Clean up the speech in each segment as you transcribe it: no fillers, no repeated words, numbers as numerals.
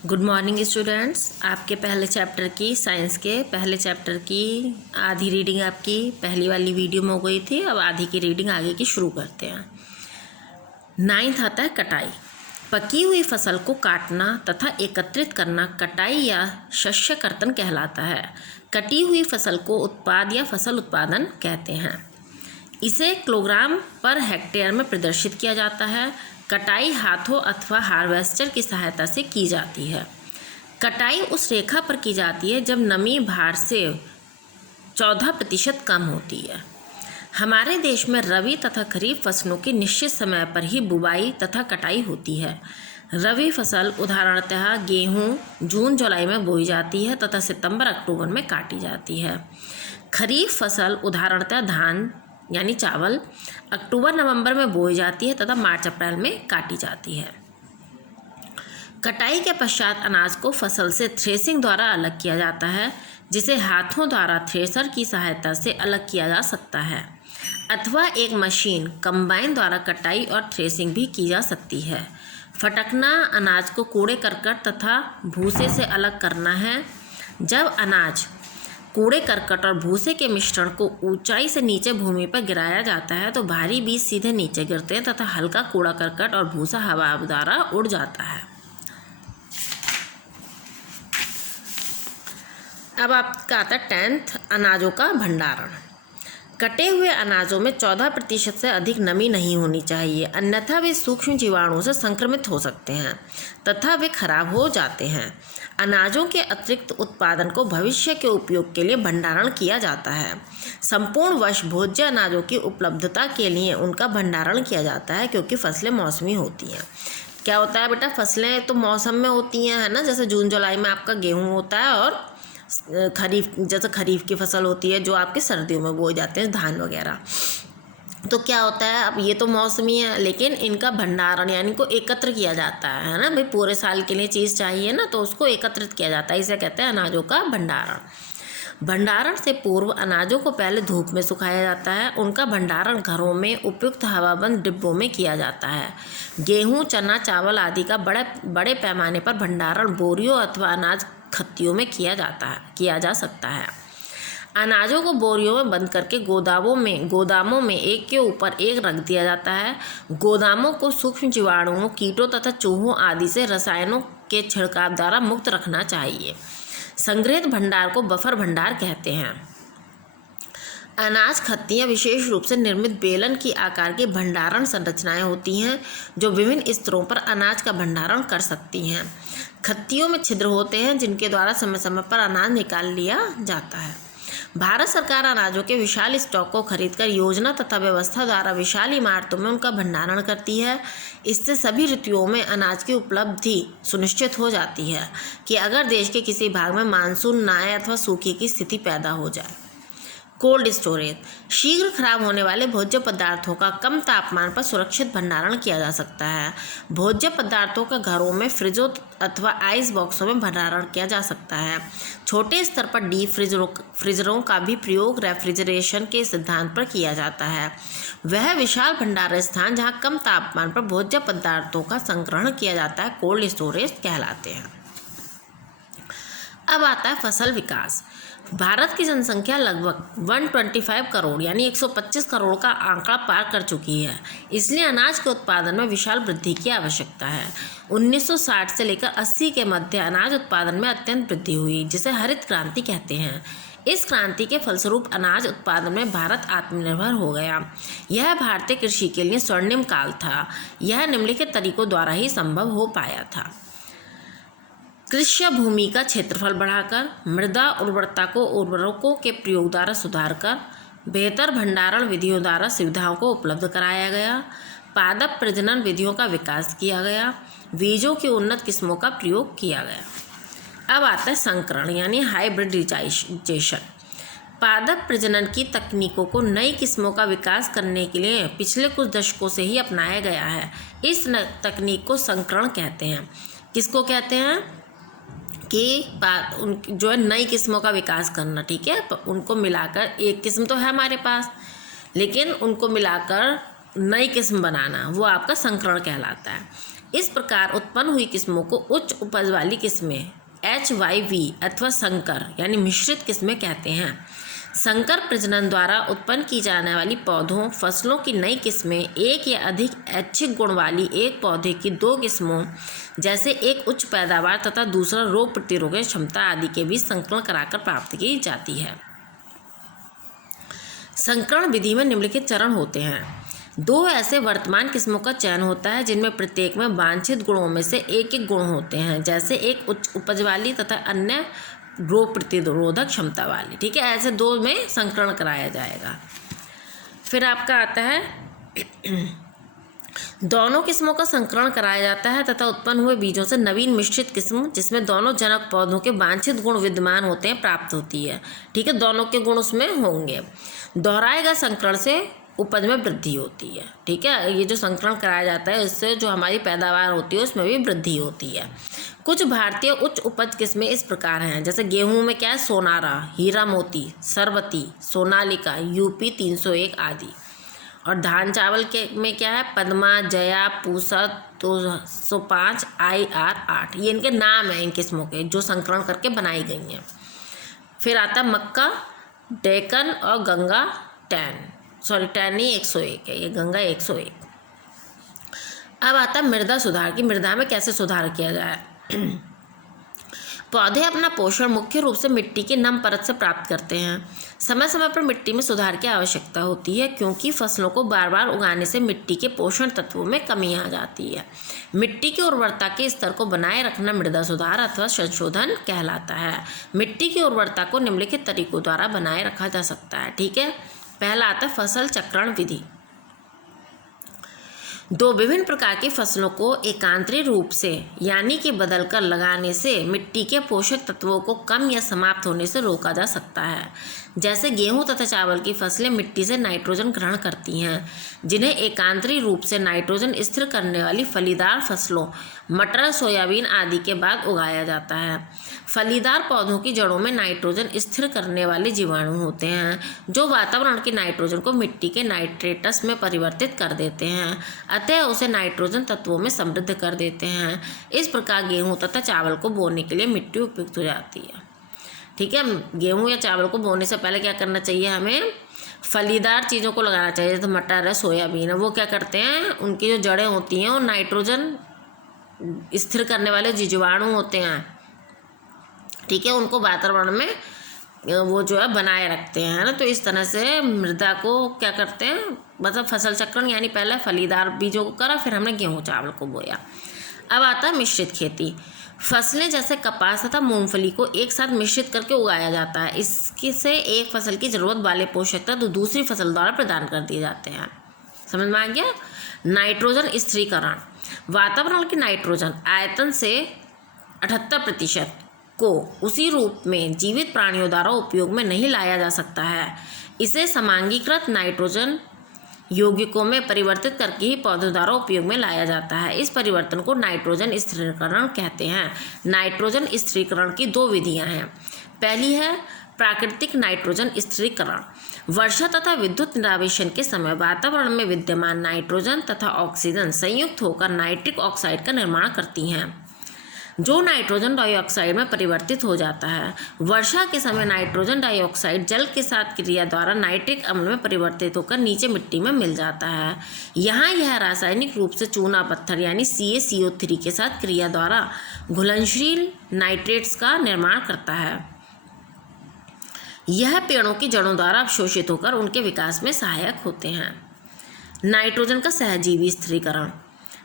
Good morning students. आपके पहले chapter की साइंस के पहले चैप्टर की आधी रीडिंग आपकी पहली वाली वीडियो में हो गई थी। अब आधी की रीडिंग आगे की शुरू करते हैं। 9th आता है कटाई। पकी हुई फसल को काटना तथा एकत्रित करना कटाई या शस्य कर्तन कहलाता है। कटी हुई फसल को उत्पाद या फसल उत्पादन कहते हैं। इसे किलोग्राम पर हेक्टेयर में प्रदर्शित किया जाता है। कटाई हाथों अथवा हार्वेस्टर की सहायता से की जाती है। कटाई उस रेखा पर की जाती है जब नमी भार से 14% कम होती है। हमारे देश में रबी तथा खरीफ फसलों की निश्चित समय पर ही बुवाई तथा कटाई होती है। रबी फसल उदाहरणतः गेहूँ जून जुलाई में बोई जाती है तथा सितंबर अक्टूबर में काटी जाती है। खरीफ फसल उदाहरणतः धान यानी चावल अक्टूबर नवंबर में बोई जाती है तथा मार्च अप्रैल में काटी जाती है। कटाई के पश्चात अनाज को फसल से थ्रेसिंग द्वारा अलग किया जाता है, जिसे हाथों द्वारा थ्रेसर की सहायता से अलग किया जा सकता है अथवा एक मशीन कंबाइन द्वारा कटाई और थ्रेसिंग भी की जा सकती है। फटकना अनाज को कूड़े करकट तथा भूसे से अलग करना है। जब अनाज कूड़े करकट और भूसे के मिश्रण को ऊंचाई से नीचे भूमि पर गिराया जाता है तो भारी बीज सीधे नीचे गिरते हैं तथा हल्का कूड़ा करकट और भूसा हवा द्वारा उड़ जाता है। अब आपका आता है 10th अनाजों का भंडारण। कटे हुए अनाजों में 14% से अधिक नमी नहीं होनी चाहिए, अन्यथा वे सूक्ष्म जीवाणुओं से संक्रमित हो सकते हैं तथा वे खराब हो जाते हैं। अनाजों के अतिरिक्त उत्पादन को भविष्य के उपयोग के लिए भंडारण किया जाता है। संपूर्ण वर्ष भोज्य अनाजों की उपलब्धता के लिए उनका भंडारण किया जाता है, क्योंकि फसलें मौसमी होती हैं। क्या होता है बेटा, फसलें तो मौसम में होती हैं, है ना। जैसे जून जुलाई में आपका गेहूँ होता है और खरीफ की फसल होती है जो आपके सर्दियों में बोए जाते हैं, धान वगैरह। तो क्या होता है, अब ये तो मौसमी है, लेकिन इनका भंडारण यानी को एकत्र किया जाता है ना। भाई पूरे साल के लिए चीज़ चाहिए ना, तो उसको एकत्रित किया जाता है। इसे कहते हैं अनाजों का भंडारण। भंडारण से पूर्व अनाजों को पहले धूप में सुखाया जाता है। उनका भंडारण घरों में उपयुक्त हवाबंद डिब्बों में किया जाता है। गेहूँ चना चावल आदि का बड़े पैमाने पर भंडारण बोरियों अथवा अनाज खत्तियों में किया जा सकता है। अनाजों को बोरियों में बंद करके गोदामों में एक के ऊपर एक रख दिया जाता है। गोदामों को सूक्ष्म जीवाणुओं कीटों तथा चूहों आदि से रसायनों के छिड़काव द्वारा मुक्त रखना चाहिए। संग्रहित भंडार को बफर भंडार कहते हैं। अनाज खत्तियाँ विशेष रूप से निर्मित बेलन की आकार की भंडारण संरचनाएं होती हैं जो विभिन्न स्तरों पर अनाज का भंडारण कर सकती हैं। खत्तियों में छिद्र होते हैं जिनके द्वारा समय समय पर अनाज निकाल लिया जाता है। भारत सरकार अनाजों के विशाल स्टॉक को खरीदकर योजना तथा व्यवस्था द्वारा विशाल इमारतों में उनका भंडारण करती है। इससे सभी ऋतुओं में अनाज की उपलब्धि सुनिश्चित हो जाती है कि अगर देश के किसी भाग में मानसून न आए अथवा सूखे की स्थिति पैदा हो जाए। कोल्ड स्टोरेज, शीघ्र खराब होने वाले भोज्य पदार्थों का कम तापमान पर सुरक्षित भंडारण किया जा सकता है। भोज्य पदार्थों का घरों में फ्रिजों अथवा आइस बॉक्सों में भंडारण किया जा सकता है। छोटे स्तर पर डीप फ्रीजरों का भी प्रयोग रेफ्रिजरेशन के सिद्धांत पर किया जाता है। वह विशाल भंडारण स्थान जहां कम तापमान पर भोज्य पदार्थों का संग्रहण किया जाता है कोल्ड स्टोरेज कहलाते हैं। अब आता है फसल विकास। भारत की जनसंख्या लगभग 125 करोड़ यानी 125 करोड़ का आंकड़ा पार कर चुकी है, इसलिए अनाज के उत्पादन में विशाल वृद्धि की आवश्यकता है। 1960 से लेकर 80 के मध्य अनाज उत्पादन में अत्यंत वृद्धि हुई, जिसे हरित क्रांति कहते हैं। इस क्रांति के फलस्वरूप अनाज उत्पादन में भारत आत्मनिर्भर हो गया। यह भारतीय कृषि के लिए स्वर्णिम काल था। यह निम्नलिखित तरीकों द्वारा ही संभव हो पाया था। कृषि भूमि का क्षेत्रफल बढ़ाकर, मृदा उर्वरता को उर्वरकों के प्रयोग द्वारा सुधार कर, बेहतर भंडारण विधियों द्वारा सुविधाओं को उपलब्ध कराया गया, पादप प्रजनन विधियों का विकास किया गया, बीजों की उन्नत किस्मों का प्रयोग किया गया। अब आता है संकरण यानी हाइब्रिडाइजेशन। पादप प्रजनन की तकनीकों को नई किस्मों का विकास करने के लिए पिछले कुछ दशकों से ही अपनाया गया है। इस तकनीक को संकरण कहते हैं। किसको कहते हैं कि जो है नई किस्मों का विकास करना, ठीक है। तो उनको मिलाकर, एक किस्म तो है हमारे पास, लेकिन उनको मिलाकर नई किस्म बनाना, वो आपका संकरण कहलाता है। इस प्रकार उत्पन्न हुई किस्मों को उच्च उपज वाली किस्में HYV अथवा संकर यानी मिश्रित किस्में कहते हैं। संकर प्रजनन द्वारा उत्पन्न की जाने वाली पौधों फसलों की नई किस्में एक या अधिक ऐच्छिक गुण वाली एक पौधे की दो किस्मों जैसे एक उच्च पैदावार तथा दूसरा रोग प्रतिरोधक क्षमता आदि के बीच संकरण कराकर प्राप्त की जाती है। संकरण विधि में निम्नलिखित चरण होते हैं। दो ऐसे वर्तमान किस्मों का चयन होता है जिनमें प्रत्येक में वांछित गुणों में से एक एक गुण होते हैं, जैसे एक उच्च उपज वाली तथा अन्य रोग प्रतिरोधक क्षमता वाली। ठीक है, ऐसे दो में संकरण कराया जाएगा। फिर आपका आता है दोनों किस्मों का संकरण कराया जाता है तथा उत्पन्न हुए बीजों से नवीन मिश्रित किस्म जिसमें दोनों जनक पौधों के वांछित गुण विद्यमान होते हैं प्राप्त होती है। ठीक है, दोनों के गुण उसमें होंगे। दोहराए गए संकरण से उपज में वृद्धि होती है। ठीक है, ये जो संकरण कराया जाता है इससे जो हमारी पैदावार होती है उसमें भी वृद्धि होती है। कुछ भारतीय उच्च उपज किस्में इस प्रकार हैं, जैसे गेहूं में क्या है, सोनारा, हीरा मोती, सरवती, सोनालिका, UP 301 आदि। और धान चावल के में क्या है, पद्मा, जया, पूसा 205, IR 8। ये इनके नाम हैं इन किस्मों के जो संकरण करके बनाई गई हैं। फिर आता मक्का, डेकन और गंगा 10 नहीं 101 है, ये गंगा 101। अब आता मृदा सुधार की मृदा में कैसे सुधार किया जाए। पौधे अपना पोषण मुख्य रूप से मिट्टी की नम परत से प्राप्त करते हैं। समय समय पर मिट्टी में सुधार की आवश्यकता होती है क्योंकि फसलों को बार बार उगाने से मिट्टी के पोषण तत्वों में कमी आ जाती है। मिट्टी की उर्वरता के स्तर को बनाए रखना मृदा सुधार अथवा संशोधन कहलाता है। मिट्टी की उर्वरता को निम्नलिखित तरीकों द्वारा बनाए रखा जा सकता है। ठीक है, पहला आता है फसल चक्रण विधि। दो विभिन्न प्रकार की फसलों को एकांतरी रूप से यानी कि बदलकर लगाने से मिट्टी के पोषक तत्वों को कम या समाप्त होने से रोका जा सकता है। जैसे गेहूं तथा चावल की फसलें मिट्टी से नाइट्रोजन ग्रहण करती हैं, जिन्हें एकांतरी रूप से नाइट्रोजन स्थिर करने वाली फलीदार फसलों मटर, सोयाबीन आदि के बाद उगाया जाता है। फलीदार पौधों की जड़ों में नाइट्रोजन स्थिर करने वाले जीवाणु होते हैं जो वातावरण के नाइट्रोजन को मिट्टी के नाइट्रेटस में परिवर्तित कर देते हैं, अतः उसे नाइट्रोजन तत्वों में समृद्ध कर देते हैं। इस प्रकार गेहूं तथा चावल को बोने के लिए मिट्टी उपयुक्त हो जाती है। ठीक है, गेहूं या चावल को बोने से पहले क्या करना चाहिए, हमें फलीदार चीज़ों को लगाना चाहिए। जैसे मटर है, सोयाबीन है, वो क्या करते हैं, उनकी जो जड़ें होती हैं वो नाइट्रोजन स्थिर करने वाले जीवाणु होते हैं। ठीक है, उनको वातावरण में वो जो है बनाए रखते हैं ना। तो इस तरह से मृदा को क्या करते हैं, मतलब फसल चक्रण यानी पहले फलीदार बीजों को करा, फिर हमने गेहूं चावल को बोया। अब आता है मिश्रित खेती। फसलें जैसे कपास तथा मूंगफली को एक साथ मिश्रित करके उगाया जाता है। इससे एक फसल की जरूरत वाले पोषक तत्व दूसरी फसल द्वारा प्रदान कर दिए जाते हैं। समझ में आ गया। नाइट्रोजन स्थिरीकरण। वातावरण की नाइट्रोजन आयतन से 78% को उसी रूप में जीवित प्राणियों द्वारा उपयोग में नहीं लाया जा सकता है। इसे समांगीकृत नाइट्रोजन यौगिकों में परिवर्तित करके ही पौधों द्वारा उपयोग में लाया जाता है। इस परिवर्तन को नाइट्रोजन स्थिरीकरण कहते हैं। नाइट्रोजन स्थिरीकरण की दो विधियां हैं। पहली है प्राकृतिक नाइट्रोजन स्थिरीकरण। वर्षा तथा विद्युत निरावेशन के समय वातावरण में विद्यमान नाइट्रोजन तथा ऑक्सीजन संयुक्त होकर नाइट्रिक ऑक्साइड का निर्माण करती हैं, जो नाइट्रोजन डाइऑक्साइड में परिवर्तित हो जाता है। वर्षा के समय नाइट्रोजन डाइऑक्साइड जल के साथ क्रिया द्वारा नाइट्रिक अम्ल में परिवर्तित होकर नीचे मिट्टी में मिल जाता है। यहाँ यह रासायनिक रूप से चूना पत्थर यानी CaCO3 के साथ क्रिया द्वारा घुलनशील नाइट्रेट्स का निर्माण करता है। यह पेड़ों की जड़ों द्वारा अवशोषित होकर उनके विकास में सहायक होते हैं। नाइट्रोजन का सहजीवी स्थिरीकरण।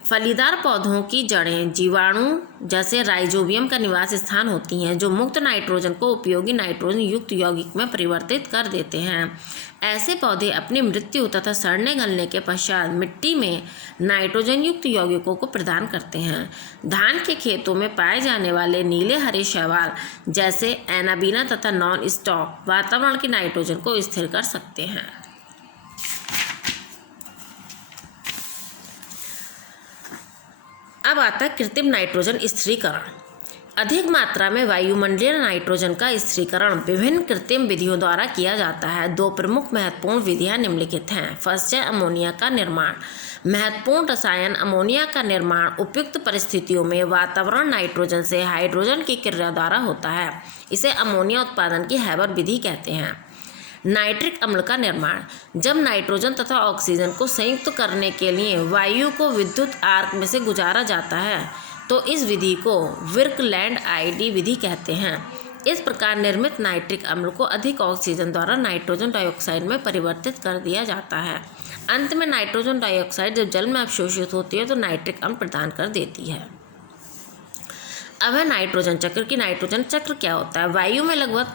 फलीदार पौधों की जड़ें जीवाणु जैसे राइजोबियम का निवास स्थान होती हैं, जो मुक्त नाइट्रोजन को उपयोगी नाइट्रोजन युक्त यौगिक में परिवर्तित कर देते हैं। ऐसे पौधे अपनी मृत्यु तथा सड़ने गलने के पश्चात मिट्टी में नाइट्रोजन युक्त यौगिकों को प्रदान करते हैं। धान के खेतों में पाए जाने वाले नीले हरे शैवाल जैसे एनाबीना तथा नॉन स्टॉक वातावरण की नाइट्रोजन को स्थिर कर सकते हैं। अब आता है कृत्रिम नाइट्रोजन स्थिरीकरण। अधिक मात्रा में वायुमंडलीय नाइट्रोजन का स्थिरीकरण विभिन्न कृत्रिम विधियों द्वारा किया जाता है। दो प्रमुख महत्वपूर्ण विधियां निम्नलिखित हैं। फर्स्ट है अमोनिया का निर्माण। महत्वपूर्ण रसायन अमोनिया का निर्माण उपयुक्त परिस्थितियों में वातावरण नाइट्रोजन से हाइड्रोजन की क्रिया द्वारा होता है। इसे अमोनिया उत्पादन की हैबर विधि कहते हैं। नाइट्रिक अम्ल का निर्माण, जब नाइट्रोजन तथा ऑक्सीजन को संयुक्त करने के लिए वायु को विद्युत आर्क में से गुजारा जाता है तो इस विधि को विर्कलैंड आईडी विधि कहते हैं। इस प्रकार निर्मित नाइट्रिक अम्ल को अधिक ऑक्सीजन द्वारा नाइट्रोजन डाइऑक्साइड में परिवर्तित कर दिया जाता है। अंत में नाइट्रोजन डाइऑक्साइड जब जल में अवशोषित होती है तो नाइट्रिक अम्ल प्रदान कर देती है। अब है नाइट्रोजन चक्र की नाइट्रोजन चक्र क्या होता है। वायु में लगभग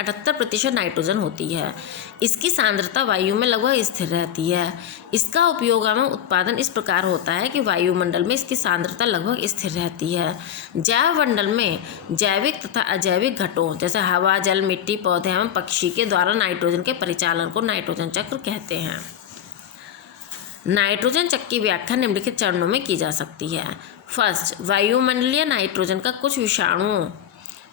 78% नाइट्रोजन होती है। इसकी सांद्रता वायु में लगभग स्थिर रहती है। इसका उपयोग एवं उत्पादन इस प्रकार होता है कि वायुमंडल में इसकी सांद्रता लगभग स्थिर रहती है। जैवमंडल में जैविक तथा अजैविक घटकों जैसे हवा, जल, मिट्टी, पौधे एवं पक्षी के द्वारा नाइट्रोजन के परिचालन को नाइट्रोजन चक्र कहते हैं। नाइट्रोजन चक्र की व्याख्या निम्नलिखित चरणों में की जा सकती है। फर्स्ट, वायुमंडलीय नाइट्रोजन का कुछ विषाणुओं,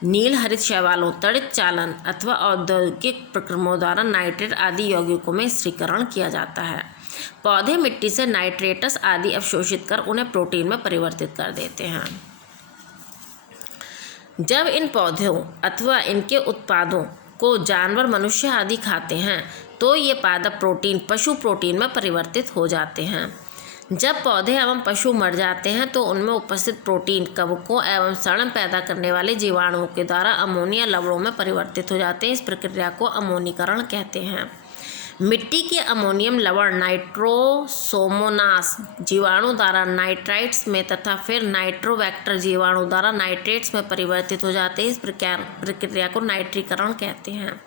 नील हरित शैवालों, तड़ित चालन अथवा औद्योगिक प्रक्रमों द्वारा नाइट्रेट आदि यौगिकों में स्थिरीकरण किया जाता है। पौधे मिट्टी से नाइट्रेटस आदि अवशोषित कर उन्हें प्रोटीन में परिवर्तित कर देते हैं। जब इन पौधों अथवा इनके उत्पादों को जानवर, मनुष्य आदि खाते हैं तो ये पादप प्रोटीन पशु प्रोटीन में परिवर्तित हो जाते हैं। जब पौधे एवं पशु मर जाते हैं तो उनमें उपस्थित प्रोटीन कवकों एवं सड़न पैदा करने वाले जीवाणुओं के द्वारा अमोनिया लवणों में परिवर्तित हो जाते हैं। इस प्रक्रिया को अमोनीकरण कहते हैं। मिट्टी के अमोनियम लवण नाइट्रोसोमोनास जीवाणु द्वारा नाइट्राइट्स में तथा फिर नाइट्रोबैक्टर जीवाणु द्वारा नाइट्रेट्स में परिवर्तित हो जाते हैं। इस प्रक्रिया को नाइट्रीकरण कहते हैं।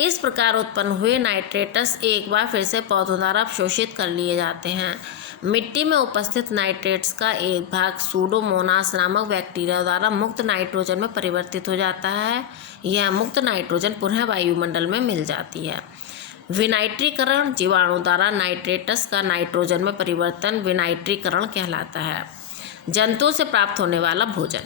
इस प्रकार उत्पन्न हुए नाइट्रेटस एक बार फिर से पौधों द्वारा अवशोषित कर लिए जाते हैं। मिट्टी में उपस्थित नाइट्रेट्स का एक भाग सूडोमोनास नामक बैक्टीरिया द्वारा मुक्त नाइट्रोजन में परिवर्तित हो जाता है। यह मुक्त नाइट्रोजन पुनः वायुमंडल में मिल जाती है। विनाइट्रीकरण जीवाणु द्वारा नाइट्रेटस का नाइट्रोजन में परिवर्तन विनाइट्रीकरण कहलाता है। जंतुओं से प्राप्त होने वाला भोजन,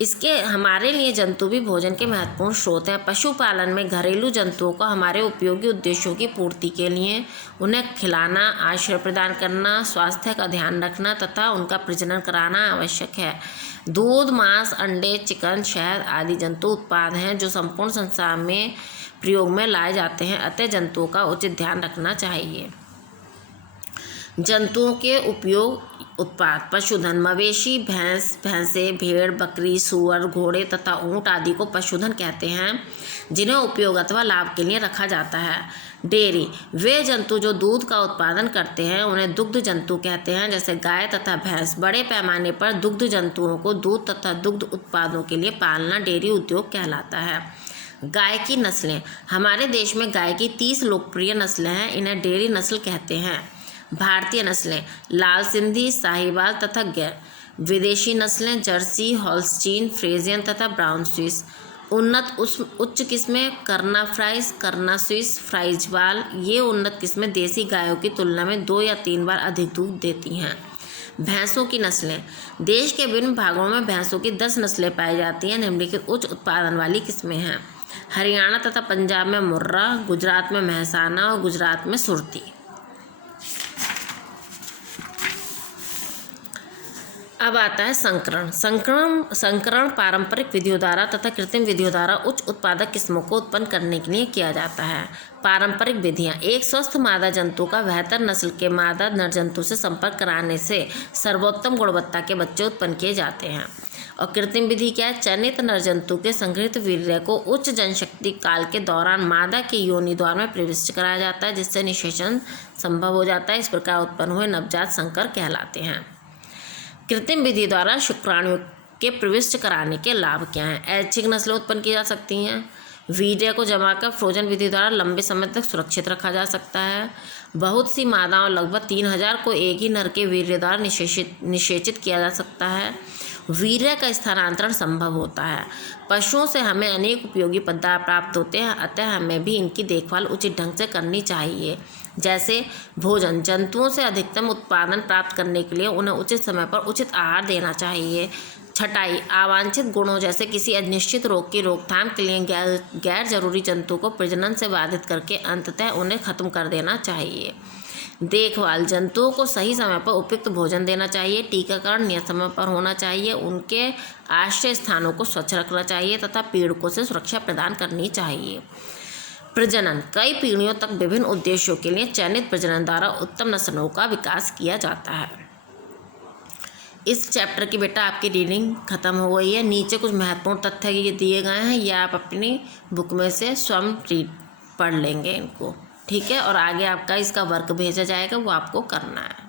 इसके हमारे लिए जंतु भी भोजन के महत्वपूर्ण स्रोत हैं। पशुपालन में घरेलू जंतुओं को हमारे उपयोगी उद्देश्यों की पूर्ति के लिए उन्हें खिलाना, आश्रय प्रदान करना, स्वास्थ्य का ध्यान रखना तथा उनका प्रजनन कराना आवश्यक है। दूध, मांस, अंडे, चिकन, शहद आदि जंतु उत्पाद हैं जो संपूर्ण संसार में प्रयोग में लाए जाते हैं, अतः जंतुओं का उचित ध्यान रखना चाहिए। जंतुओं के उपयोग उत्पाद, पशुधन, मवेशी, भैंसे, भेड़, बकरी, सूअर, घोड़े तथा ऊंट आदि को पशुधन कहते हैं जिन्हें उपयोग अथवा लाभ के लिए रखा जाता है। डेयरी, वे जंतु जो दूध का उत्पादन करते हैं उन्हें दुग्ध जंतु कहते हैं, जैसे गाय तथा भैंस। बड़े पैमाने पर दुग्ध जंतुओं को दूध तथा दुग्ध उत्पादों के लिए पालना डेयरी उद्योग कहलाता है। गाय की नस्लें, हमारे देश में गाय की 30 लोकप्रिय नस्लें हैं, इन्हें डेयरी नस्ल कहते हैं। भारतीय नस्लें, लाल सिंधी, साहिवाल तथा गैर। विदेशी नस्लें, जर्सी, हॉल्स्टीन, फ्रीजियन तथा ब्राउन स्विस। उन्नत उच्च किस्में, करना फ्राइस, करना स्विस, फ्राइजवाल। ये उन्नत किस्में देसी गायों की तुलना में 2 या 3 बार अधिक दूध देती हैं। भैंसों की नस्लें, देश के विभिन्न भागों में भैंसों की 10 नस्लें पाई जाती हैं। निम्नलिखित उच्च उत्पादन वाली किस्में हैं। हरियाणा तथा पंजाब में मुर्रा, गुजरात में महसाना और गुजरात में सुरती। अब आता है संकरण पारंपरिक विधियों द्वारा तथा कृत्रिम विधियों द्वारा उच्च उत्पादक किस्मों को उत्पन्न करने के लिए किया जाता है। पारंपरिक विधियां, एक स्वस्थ मादा जंतु का बेहतर नस्ल के मादा नर जंतु से संपर्क कराने से सर्वोत्तम गुणवत्ता के बच्चे उत्पन्न किए जाते हैं। और कृत्रिम विधि क्या है? चयनित नर जंतु के संग्रहित वीर्य को उच्च जनशक्ति काल के दौरान मादा के योनि द्वार में प्रविष्ट कराया जाता है, जिससे निषेचन संभव हो जाता है। इस प्रकार उत्पन्न हुए नवजात संकर कहलाते हैं। कृत्रिम विधि द्वारा शुक्राणु के प्रविष्ट कराने के लाभ क्या हैं? ऐच्छिक नस्लें उत्पन्न की जा सकती हैं। वीर्य को जमाकर फ्रोजन विधि द्वारा लंबे समय तक सुरक्षित रखा जा सकता है। बहुत सी मादाओं लगभग 3000 को एक ही नर के वीर्य द्वारा निषेचित किया जा सकता है। वीर्य का स्थानांतरण संभव होता है। पशुओं से हमें अनेक उपयोगी पदार्थ प्राप्त होते हैं, अतः हमें भी इनकी देखभाल उचित ढंग से करनी चाहिए। जैसे भोजन, जंतुओं से अधिकतम उत्पादन प्राप्त करने के लिए उन्हें उचित समय पर उचित आहार देना चाहिए। छटाई, अवांछित गुणों जैसे किसी अनिश्चित रोग की रोकथाम के लिए गैर जरूरी जंतु को प्रजनन से बाधित करके अंततः उन्हें खत्म कर देना चाहिए। देखभाल, जंतुओं को सही समय पर उपयुक्त भोजन देना चाहिए, टीकाकरण नियत समय पर होना चाहिए, उनके आश्रय स्थानों को स्वच्छ रखना चाहिए तथा पीड़कों से सुरक्षा प्रदान करनी चाहिए। प्रजनन, कई पीढ़ियों तक विभिन्न उद्देश्यों के लिए चयनित प्रजनन द्वारा उत्तम नस्लों का विकास किया जाता है। इस चैप्टर की बेटा आपकी रीडिंग ख़त्म हो गई है। नीचे कुछ महत्वपूर्ण तथ्य ये दिए गए हैं, ये आप अपनी बुक में से स्वयं पढ़ लेंगे इनको, ठीक है। और आगे आपका इसका वर्क भेजा जाएगा, वो आपको करना है।